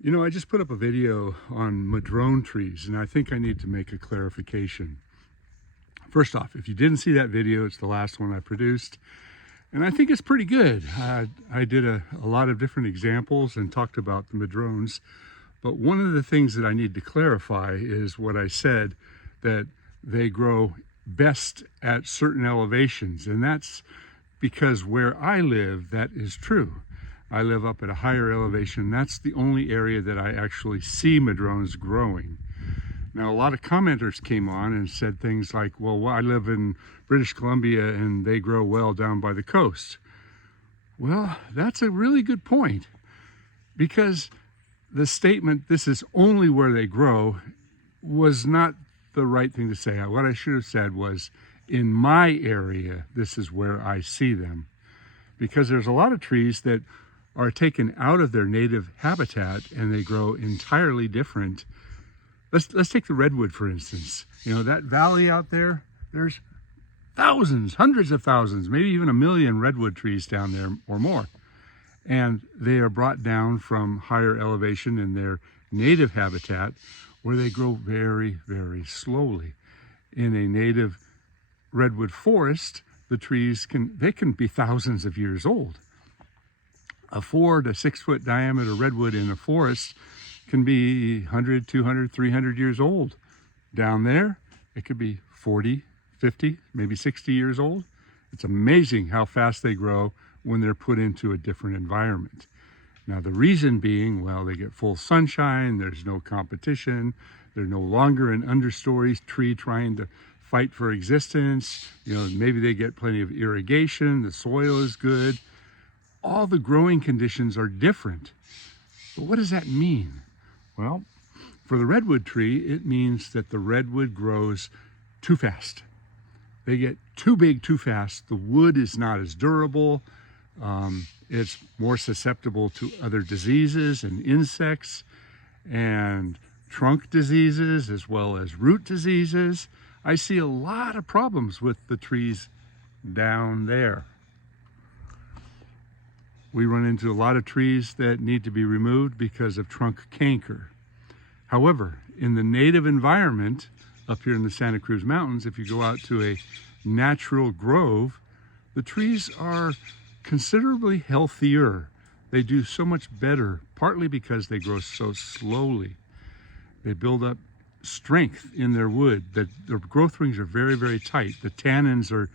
You know, I just put up a video on Madrone trees, and I think I need to make a clarification. First off, if you didn't see that video, it's the last one I produced, and I think it's pretty good. I did a lot of different examples and talked about the Madrones, but one of the things that I need to clarify is what I said, that they grow best at certain elevations, and that's because where I live, that is true. I live up at a higher elevation. That's the only area that I actually see madrones growing. Now, a lot of commenters came on and said things like, well, I live in British Columbia and they grow well down by the coast. Well, that's a really good point, because the statement, this is only where they grow, was not the right thing to say. What I should have said was, in my area, this is where I see them. Because there's a lot of trees that are taken out of their native habitat and they grow entirely different. Let's take the redwood, for instance. You know, that valley out there, there's thousands, hundreds of thousands, maybe even 1 million redwood trees down there or more. And they are brought down from higher elevation in their native habitat, where they grow very, very slowly. In a native redwood forest, the trees can be thousands of years old. A 4 to 6 foot diameter redwood in a forest can be 100, 200, 300 years old. Down there, it could be 40, 50, maybe 60 years old. It's amazing how fast they grow when they're put into a different environment. Now, the reason being, well, they get full sunshine, there's no competition, they're no longer an understory tree trying to fight for existence. You know, maybe they get plenty of irrigation, the soil is good. All the growing conditions are different. But what does that mean? Well, for the redwood tree, it means that the redwood grows too fast. They get too big too fast. The wood is not as durable. It's more susceptible to other diseases and insects and trunk diseases, as well as root diseases. I see a lot of problems with the trees down there. We run into a lot of trees that need to be removed because of trunk canker. However, in the native environment up here in the Santa Cruz Mountains, if you go out to a natural grove, the trees are considerably healthier. They do so much better, partly because they grow so slowly. They build up strength in their wood, that their growth rings are very, very tight. The tannins are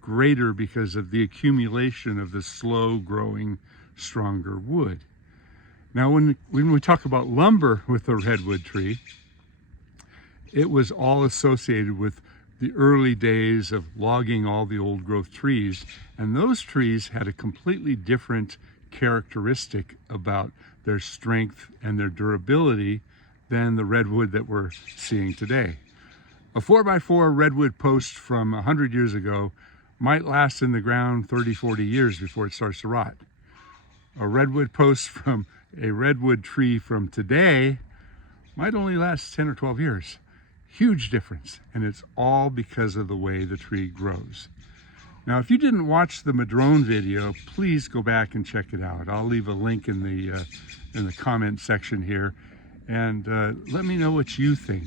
greater because of the accumulation of the slow growing, stronger wood. Now, when we talk about lumber with the redwood tree, it was all associated with the early days of logging all the old growth trees, and those trees had a completely different characteristic about their strength and their durability than the redwood that we're seeing today. A 4x4 redwood post from 100 years ago might last in the ground 30, 40 years before it starts to rot. A redwood post from a redwood tree from today might only last 10 or 12 years. Huge difference, and it's all because of the way the tree grows. Now, if you didn't watch the Madrone video, please go back and check it out. I'll leave a link in the comment section here, and let me know what you think.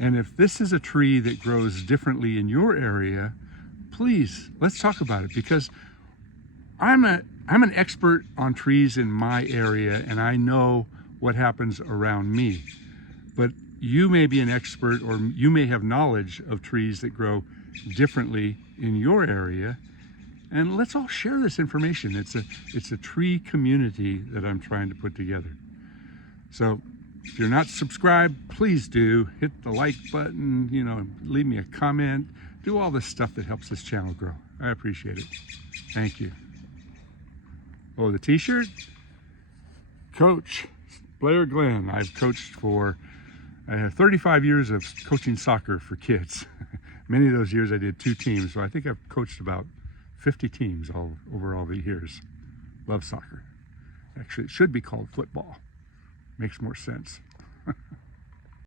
And if this is a tree that grows differently in your area, please, let's talk about it, because I'm an expert on trees in my area, and I know what happens around me. But you may be an expert, or you may have knowledge of trees that grow differently in your area, and let's all share this information. It's a tree community that I'm trying to put together. So if you're not subscribed, please do. Hit the like button, you know, leave me a comment, do all this stuff that helps this channel grow. I appreciate it. Thank you. Oh, the t-shirt? Coach Blair Glenn. I've coached I have 35 years of coaching soccer for kids. Many of those years I did 2 teams, so I think I've coached about 50 teams over all the years. Love soccer. Actually, it should be called football. Makes more sense.